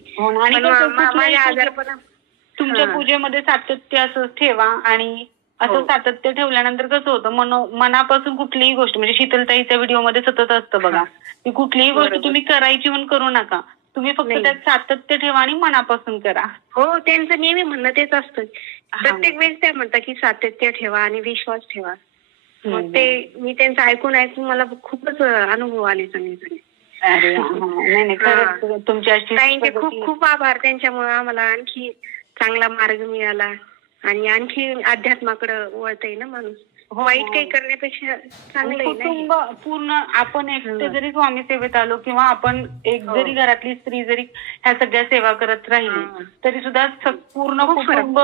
तुमच्या पूजेमध्ये सातत्य असं ठेवा आणि असं सातत्य ठेवल्यानंतर कसं होतं, मनापासून कुठलीही गोष्ट, म्हणजे शीतलताईच्या व्हिडिओमध्ये सतत असतं बघा, की कुठलीही गोष्ट तुम्ही करायची म्हणून करू नका, तुम्ही फक्त त्यात सातत्य ठेवा आणि मनापासून करा. हो, त्यांचं नेहमी म्हणणं तेच असतं. प्रत्येक वेळेस त्या म्हणतात की सातत्य ठेवा आणि विश्वास ठेवा. मग ते मी त्यांचं ऐकून मला खूपच अनुभव आले चांगले. ताईंचे खूप खूप आभार. त्यांच्यामुळे आम्हाला आणखी चांगला मार्ग मिळाला आणि आणखी अध्यात्माकडे वळता येईल ना माणूस. वाईट काही करण्यापेक्षा चांगलं आहे ना. कुटुंब पूर्ण आपण एकटे जरी स्वामी सेवेत आलो किंवा आपण एक जरी घरातली स्त्री जरी ह्या सगळ्या सेवा करत राहिली तरी सुद्धा पूर्ण कुटुंब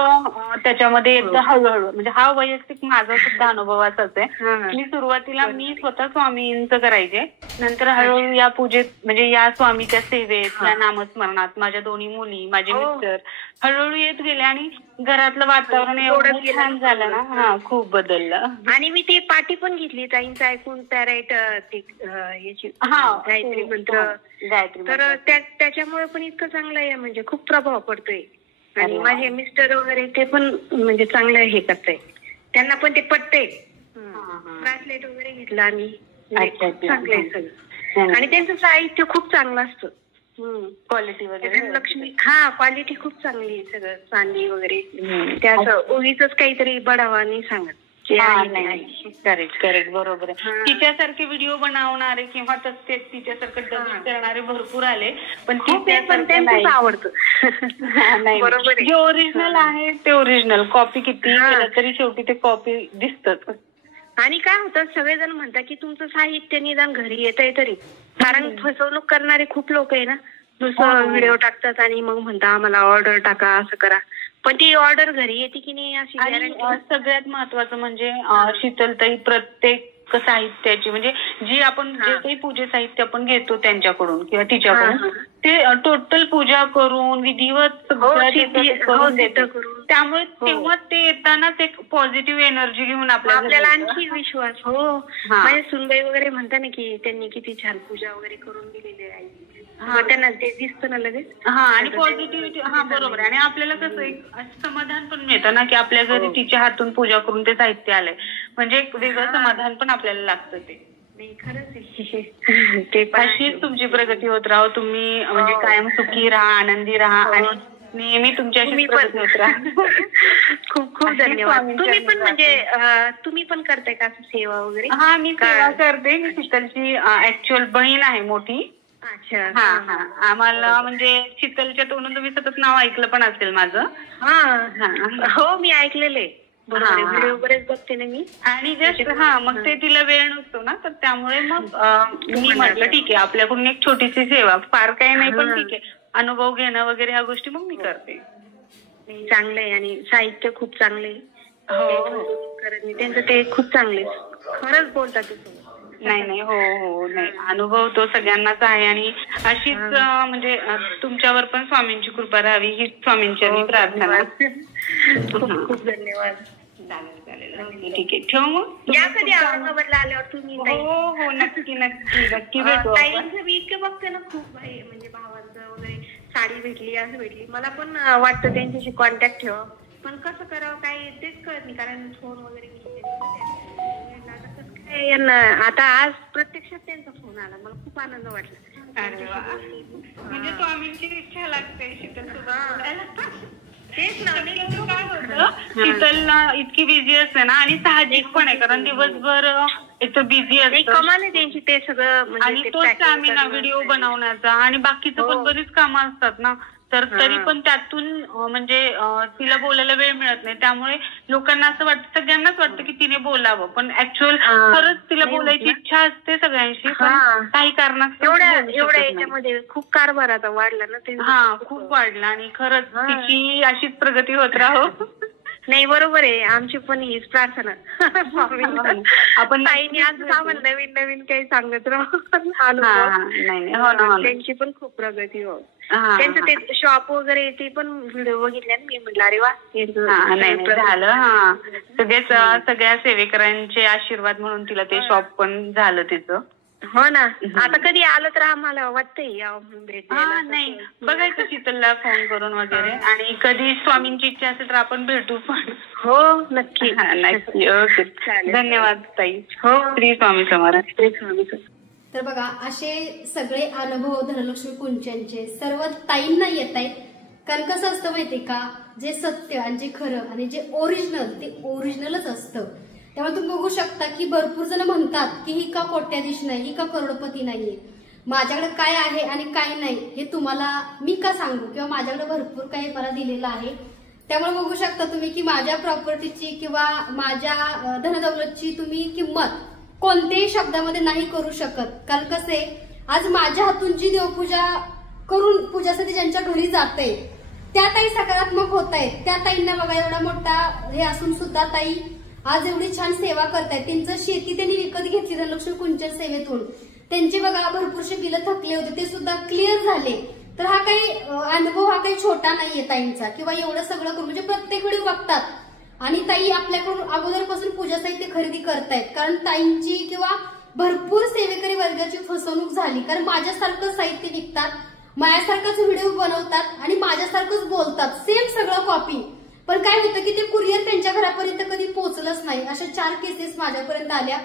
त्याच्यामध्ये येतं हळूहळू. म्हणजे हा वैयक्तिक माझा सुद्धा अनुभव असाच आहे की सुरुवातीला मी स्वतः स्वामींचं करायचे, नंतर हळूहळू या पूजेत म्हणजे या स्वामीच्या सेवेत या नामस्मरणात माझ्या दोन्ही मुली माझे मिस्टर हळूहळू येत गेले आणि घरातलं वातावरण एवढं छान झालं ना. हा, खूप बदललं. आणि मी ते पाठी पण घेतली ताईंचं ऐकून पॅराईट याची गायत्री मंत्र, तर त्याच्यामुळे पण इतकं चांगलं आहे म्हणजे खूप प्रभाव पडतोय. आणि माझे मिस्टर वगैरे ते पण म्हणजे चांगलं हे करताय, त्यांना पण ते पटतंय. ब्रासलेट वगैरे घेतलं आम्ही, चांगलं आहे सगळं. आणि त्यांचं साहित्य खूप चांगलं असतं, क्वालिटी वगैरे लक्ष्मी. हा, क्वालिटी खूप चांगली आहे सगळं, चांदी वगैरे. ते असं उगीच काहीतरी बढावा नाही सांगत. करेक्ट बरोबर आहे. तिच्यासारखे व्हिडिओ बनवणारे किंवा तिच्यासारखं डबिंग करणारे भरपूर आले, पण त्यांचंच आवडतं. नाही, जे ओरिजिनल आहे ते ओरिजिनल, कॉपी किती केलं तरी शेवटी ते कॉपी दिसतच. आणि काय होतं, सगळेजण म्हणतात की तुमचं साहित्य निदान घरी येतंय तरी, कारण फसवणूक करणारे खूप लोक आहे ना. दुसरं व्हिडिओ टाकतात आणि मग म्हणतात आम्हाला ऑर्डर टाका, असं करा. पण ती ऑर्डर घरी येते की नाही अशी गॅरंटी. सगळ्यात महत्वाचं म्हणजे शीतलताई प्रत्येक साहित्याची म्हणजे जी आपण जे काही पूजे साहित्य आपण घेतो त्यांच्याकडून किंवा तिच्याकडून ते टोटल पूजा करून विधिवत करून देतं. त्यामुळे तेव्हा ते येतानाच एक पॉझिटिव्ह एनर्जी घेऊन आपल्याला आणखी विश्वास. हो, माझे सुनबाई वगैरे म्हणता ना की त्यांनी किती छान पूजा वगैरे करून दिलेली आहे, त्यांना ते दिसतं ना लगेच. आणि पॉझिटिव्हिटी. हा, बरोबर आहे. आणि आपल्याला कसं एक समाधान पण मिळतं ना की आपल्या घरी तिच्या हातून पूजा करून ते साहित्य आलंय, म्हणजे एक वेगळं समाधान पण आपल्याला लागतं. ते खरंच ते अशीच तुमची प्रगती होत राहो, तुम्ही म्हणजे कायम सुखी राहा, आनंदी राहा आणि नेहमी तुमच्याशी प्रगती होत राहा. खूप खूप धन्यवाद. तुम्ही पण म्हणजे तुम्ही पण करताय का सेवा वगैरे? हा, मी सेवा करते. शीतलची ऍक्च्युअल बहीण आहे मोठी. अच्छा. हा, आम्हाला म्हणजे शीतलच्या तोंडून तुम्ही सतत नाव ऐकलं पण असेल माझं. हो, मी ऐकलेले. व्हिडिओ बरेच बघते ना मी. आणि जस्ट मग ते तिला वेळ नसतो ना, तर त्यामुळे मग मी म्हटलं ठीक आहे आपल्याकडून एक छोटीशी सेवा, फार काही नाही पण ठीक आहे, अनुभव घेणं वगैरे ह्या गोष्टी मग मी करते. चांगलं आहे. आणि साहित्य खूप चांगले. त्यांचं ते खूप चांगले, खरंच बोलतात. नाही हो नाही, अनुभव तो सगळ्यांनाच आहे. आणि अशीच म्हणजे तुमच्यावर पण स्वामींची कृपा राहावी हीच स्वामींची प्रार्थना. खूप धन्यवाद. चालेल ठीक आहे, ठेव मग. या कधी औरंगाबादला आल्यावर तुम्ही. हो, नक्की भेटू. ताईंचं मी इतकं बघते ना, खूप भाई म्हणजे भावांचं वगैरे साडी भेटली, असं भेटली. मला पण वाटतं त्यांच्याशी कॉन्टॅक्ट ठेवा, पण कसं करावं काय तेच कळत नाही, कारण फोन वगैरे यांना. आता आज प्रत्यक्षात त्यांचा फोन आला, मला खूप आनंद वाटला. अरे वा, म्हणजे स्वामींची इच्छा लागते शीतल तेच ना. काय होतं, शीतल इतकी बिझी असते ना, आणि साहजिक पण आहे कारण दिवसभर एक तर बिझी असते. कमाल आहे त्यांची ते सगळं. आणि तो स्टॅमिना व्हिडिओ बनवण्याचा आणि बाकीचं पण बरीच कामं असतात ना, तर तरी पण त्यातून म्हणजे तिला बोलायला वेळ मिळत नाही. त्यामुळे लोकांना असं वाटतं, सगळ्यांनाच वाटतं की तिने बोलावं, पण ऍक्च्युअल खरंच तिला बोलायची इच्छा असते सगळ्यांशी, पण काही कारणास्तव एवढ्या याच्यामध्ये खूप कारभार आता वाढला ना. खूप वाढला. आणि खरंच तिची अशीच प्रगती होत राहो. नाही, बरोबर आहे. आमची पण हीच प्रार्थना. आपण ताईंनी असं आम्हाला नवीन नवीन काही सांगत राहू. त्यांची पण खूप प्रगती हो. त्यांचं ते शॉप वगैरे ते पण व्हिडिओ बघितले, मी म्हटलं अरे वा. नाही झालं. सगळ्या सेवेकरांचे आशीर्वाद म्हणून तिला ते शॉप पण झालं तिचं. हो ना. आता कधी आलं तर आम्हाला वाटतंय भेटायला. नाही, बघायचं शीतलला फोन करून वगैरे, आणि कधी स्वामींची इच्छा असेल तर आपण भेटू पण. हो, नक्की. नक्की. ओके, धन्यवाद ताई. हो, श्री स्वामी समर्थ. श्री स्वामी समर्थ. तर बघा, असे सगळे अनुभव धनलक्ष्मी कुंचांचे सर्व ताईंना येत आहेत. कारण कसं असतं माहितीये का, जे सत्य आणि जे खरं आणि जे ओरिजिनल ते ओरिजिनलच असतं. त्यामुळे तुम्ही बघू शकता की भरपूर जण म्हणतात की ही का कोट्याधीश नाही, ही का करोडपती नाहीये, माझ्याकडे काय आहे आणि काय नाही हे तुम्हाला मी का सांगू, किंवा माझ्याकडे भरपूर काही मला दिलेलं आहे. त्यामुळे बघू शकता तुम्ही की माझ्या प्रॉपर्टीची किंवा माझ्या धनदौलतची तुम्ही किंमत कोणत्याही शब्दामध्ये नाही करू शकत. कारण कसे आज माझ्या हातून जी देवपूजा करून पूजासाठी ज्यांच्या घरी जाते त्या ताई सकारात्मक होत आहेत. त्या ताईंना बघा एवढा मोठा हे असून सुद्धा ताई आज एवढी छान सेवा करतायत. त्यांचं शेती त्यांनी विकत घेतली धनलक्ष्मी कुंचन सेवेतून. त्यांचे बघा भरपूरसे बिलं थकले होते ते सुद्धा क्लिअर झाले. तर हा काही अनुभव हा काही छोटा नाहीये ताईंचा किंवा एवढं सगळं करून म्हणजे प्रत्येक व्हिडिओ बघतात आणि ताई आपल्याकडून अगोदरपासून पूजा साहित्य खरेदी करतायत. कारण ताईंची किंवा भरपूर सेवेकरी वर्गाची फसवणूक झाली. कारण माझ्यासारखं साहित्य विकतात, माझ्यासारखाच व्हिडिओ बनवतात आणि माझ्यासारखंच बोलतात, सेम सगळं कॉपी. पण काय होतं की ते कुरिअर त्यांच्या घरापर्यंत कधी पोहोचलंच नाही. अशा 4 केसेस माझ्यापर्यंत आल्या.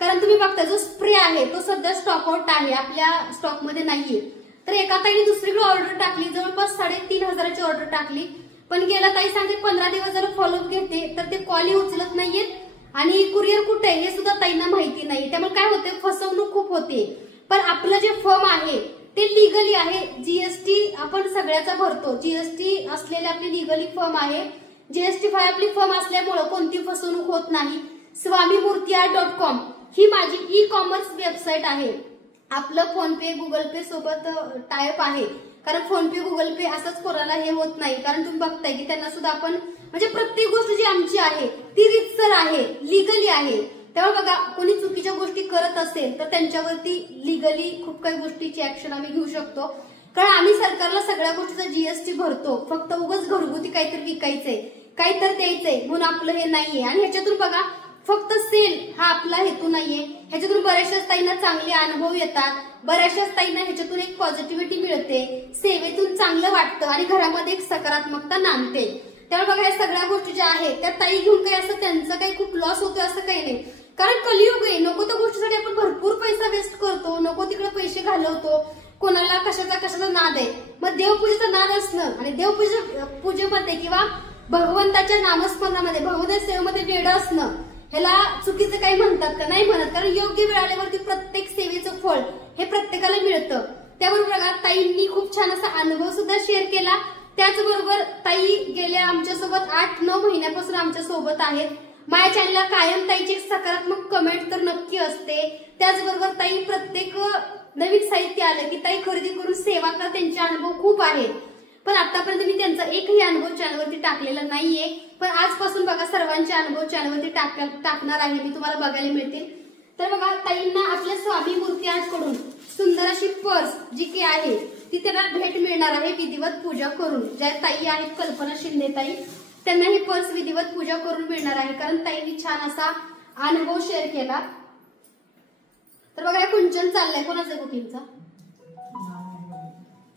कारण तुम्ही बघता जो स्प्रे आहे तो सध्या स्टॉक आउट आहे, आपल्या स्टॉकमध्ये नाहीये. तर एका ताईने दुसरीकडे ऑर्डर टाकली, जवळपास 3,500ची ऑर्डर टाकली. पण गेला ताई सांगते 15 दिवस जर फॉलोअप घेते तर ते कॉलही उचलत नाहीयेत आणि कुरिअर कुठे आहे हे सुद्धा ताईंना माहिती नाही. त्यामुळे काय होते फसवणूक खूप होते. पण आपलं जे फर्म आहे ते लिगली आहे. जीएसटी आपण सगळ्याचा भरतो, जीएसटी असलेली आपली लिगली फर्म आहे. जीएसटी 5 आपली फर्म असल्यामुळे कोणती फसवणूक होत नाही. swamimurtiyart.com ही माझी ई कॉमर्स वेबसाईट आहे. आपलं फोनपे गुगल पे सोबत टायअप आहे. कारण फोनपे गुगल पे असंच कोणाला हे होत नाही. कारण तुम्ही बघताय की त्यांना सुद्धा आपण म्हणजे प्रत्येक गोष्ट जी आमची आहे ती रितसर आहे, लिगली आहे. त्यामुळे बघा कोणी चुकीच्या गोष्टी करत असेल तर त्यांच्यावरती लिगली खूप काही गोष्टीची ऍक्शन आम्ही घेऊ शकतो. कारण आम्ही सरकारला सगळ्या गोष्टीचा जीएसटी भरतो. फक्त उगाच घरगुती काहीतरी विकायचंय, काहीतरी द्यायचंय म्हणून आपलं हे नाहीये. आणि ह्याच्यातून बघा फक्त सेल हा आपला हेतू नाहीये. ह्याच्यातून बऱ्याचशाच ताईंना चांगले अनुभव येतात, बऱ्याचशाच ताईंना ह्याच्यातून एक पॉझिटिव्हिटी मिळते, सेवेतून चांगलं वाटतं आणि घरामध्ये एक सकारात्मकता नांदते. त्यामुळे बघा या सगळ्या गोष्टी ज्या आहेत त्या ताई घेऊन काही असं त्यांचं काही खूप लॉस होतोय असं काही नाही. कारण कलियुग आहे, नको त्या गोष्टीसाठी आपण भरपूर पैसा वेस्ट करतो, नको तिकडे पैसे घालवतो, कोणाला कशाचा नाद आहे. मग देवपूजेचा नाद असणं आणि पूजेमध्ये किंवा भगवंताच्या नामस्मरणामध्ये भगवंताच्या सेवेमध्ये वेळ असणं ह्याला चुकीचं काही म्हणतात का? नाही म्हणत. कारण योग्य वेळ आल्यावरती प्रत्येक सेवेचं फळ हे प्रत्येकाला मिळतं. त्याबरोबर बघा ताईंनी खूप छान असा अनुभव सुद्धा शेअर केला. त्याचबरोबर ताई गेल्या आमच्यासोबत 8-9 महिन्यापासून आमच्या सोबत आहेत. माझ्या चॅनलला कायम ताईची सकारात्मक कमेंट तर नक्की असते. त्याचबरोबर ताई प्रत्येक नवीन साहित्य आलं की ताई खरेदी करून सेवा कर, त्यांचे अनुभव खूप आहेत. पण आतापर्यंत मी त्यांचा एकही अनुभव चॅनलवरती टाकलेला नाहीये. पण आजपासून बघा सर्वांचे अनुभव चॅनलवरती टाकणार आहे मी, तुम्हाला बघायला मिळतील. तर बघा ताईंना आपल्या स्वामी मूर्ती आजकडून सुंदर अशी पर्स जी की आहे ती त्यांना भेट मिळणार आहे विधिवत पूजा करून. ज्या ताई आहेत कल्पना शिंदे ताई त्यांना ही पर्स विधिवत पूजा करून मिळणार आहे. कारण ताईंनी छान असा अनुभव शेअर केला. तर बघा कुंचन चाललंय, कोणाचं बुकिंगचा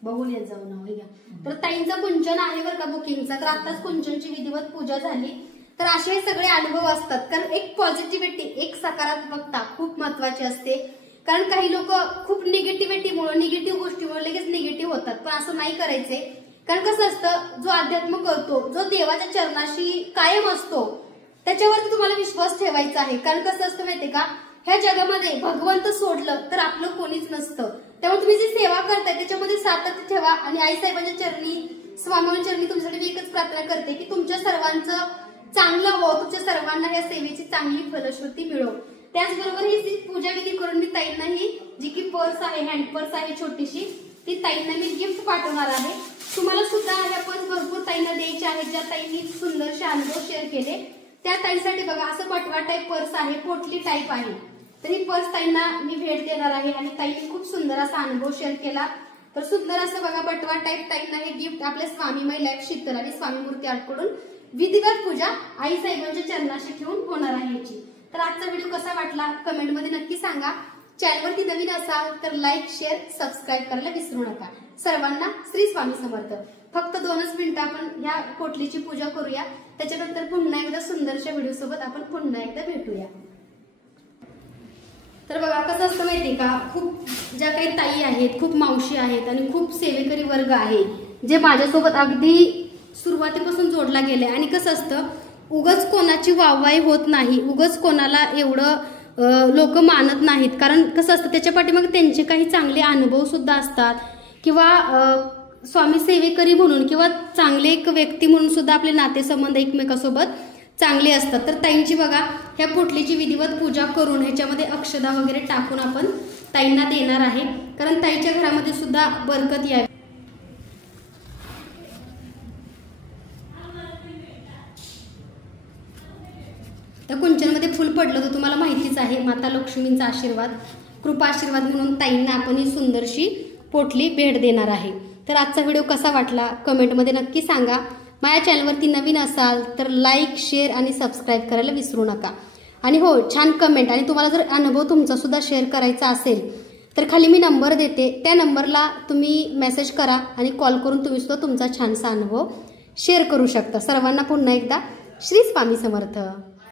बघून येत जाऊ ना घ्या. तर ताईंचा कुंचन आहे बरं का बुकिंगचा. तर आताच कुंचनची विधिवत पूजा झाली. तर असे सगळे अनुभव असतात. कारण एक पॉझिटिव्हिटी, एक सकारात्मकता खूप महत्वाची असते. कारण काही लोक खूप निगेटिव्हिटीमुळे, निगेटिव्ह गोष्टीमुळे लगेच निगेटिव्ह होतात. पण असं नाही करायचंय. कारण कसं असतं जो अध्यात्म करतो, जो देवाच्या चरणाशी कायम असतो त्याच्यावरती तुम्हाला विश्वास ठेवायचा आहे. कारण कसं असतं माहितीये का, ह्या जगामध्ये भगवंत सोडलं तर आपलं कोणीच नसतं. त्यामुळे तुम्ही जी सेवा करताय त्याच्यामध्ये सातत्य ठेवा. आणि आईसाहेबांच्या चरणी, स्वामींच्या चरणी तुमच्यासाठी मी एकच प्रार्थना करते की तुमच्या सर्वांचं चांगलं हो, तुमच्या सर्वांना या सेवेची चांगली फलश्रुती मिळो. त्याचबरोबर ही पूजा विधी करून मी ताईंना ही जी की पर्स आहे, हँड पर्स आहे छोटीशी, ती ताईंना मी गिफ्ट पाठवणार आहे. तुम्हाला सुद्धा ह्या पर्स भरपूर ताईंना द्यायच्या आहेत ज्या ताईंनी सुंदरसे अनुभव शेअर केले. त्या ताईंसाठी बघा असं पटवा टाईप पर्स आहे, पोटली टाईप आहे. तर ही पर्स ताईंना मी भेट देणार आहे. आणि ताईंनी खूप सुंदर असा अनुभव शेअर केला. तर सुंदर असं बघा बटवा टाईप ताईंना हे गिफ्ट आपल्या स्वामीमय लाईफ शीतल आणि स्वामी मूर्ती आर्टकडून विधिवत पूजा आई साहेबांच्या चरणाशी ठेवून होणार आहे याची. तर आजचा व्हिडिओ कसा वाटला कमेंटमध्ये नक्की सांगा. चॅनलवरती नवीन असाल तर लाईक, शेअर, सबस्क्राईब करायला विसरू नका. सर्वांना श्री स्वामी समर्थ. फक्त 2च मिनिटं आपण या पोटलीची पूजा करूया. त्याच्यानंतर पुन्हा एकदा सुंदरशा व्हिडिओ सोबत आपण पुन्हा एकदा भेटूया. तर बघा कसं असतं माहितीये का, खूप ज्या काही ताई आहेत, खूप मावशी आहेत आणि खूप सेवेकरी वर्ग आहे जे माझ्यासोबत अगदी सुरुवातीपासून जोडला गेले. आणि कसं असतं उगाच कोणाची वाहवाही होत नाही, उगाच कोणाला एवढं लोक मानत नाहीत. कारण कसं असतं त्याच्या पाठीमागे त्यांचे काही चांगले अनुभव सुद्धा असतात किंवा स्वामी सेवेकरी म्हणून किंवा चांगले एक व्यक्ती म्हणून सुद्धा आपले नातेसंबंध एकमेकांसोबत चांगले असतात। तर ताईंची बघा ह्या पोटलीची विधिवत पूजा करून ह्याच्यामध्ये अक्षदा वगैरे टाकून आपण ताईंना देणार आहे, कारण ताईच्या घरामध्ये सुद्धा बरकत यावी। तर कुंचनमध्ये फुल पडलं तर तुम्हाला माहितीच आहे, माता लक्ष्मींचा आशीर्वाद, कृपा आशीर्वाद म्हणून ताईंना आपण ही सुंदरशी पोटली भेट देणार आहे। तर आजचा व्हिडिओ कसा वाटला कमेंटमध्ये नक्की सांगा। माझ्या चॅनलवरती नवीन असाल तर लाईक, शेअर आणि सबस्क्राईब करायला विसरू नका। आणि हो, छान कमेंट, आणि तुम्हाला जर अनुभव तुमचा सुद्धा शेअर करायचा असेल तर खाली मी नंबर देते, त्या नंबरला तुम्ही मेसेज करा आणि कॉल करून तुम्ही सुद्धा तुमचा छानसा अनुभव शेअर करू शकता। सर्वांना पुन्हा एकदा श्री स्वामी समर्थ।